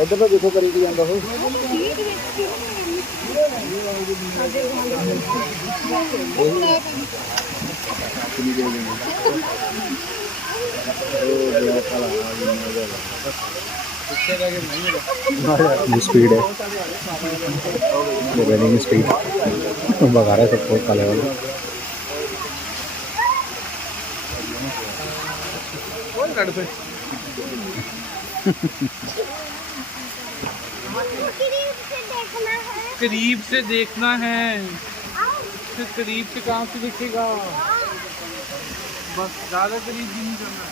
इधर तो देखो करी की जाता हो स्पीड है रनिंग स्पीड भगा रहा है सबको काले वाले करीब से देखना है करीब से कहाँ से दिखेगा बस ज्यादा करीब भी नहीं करना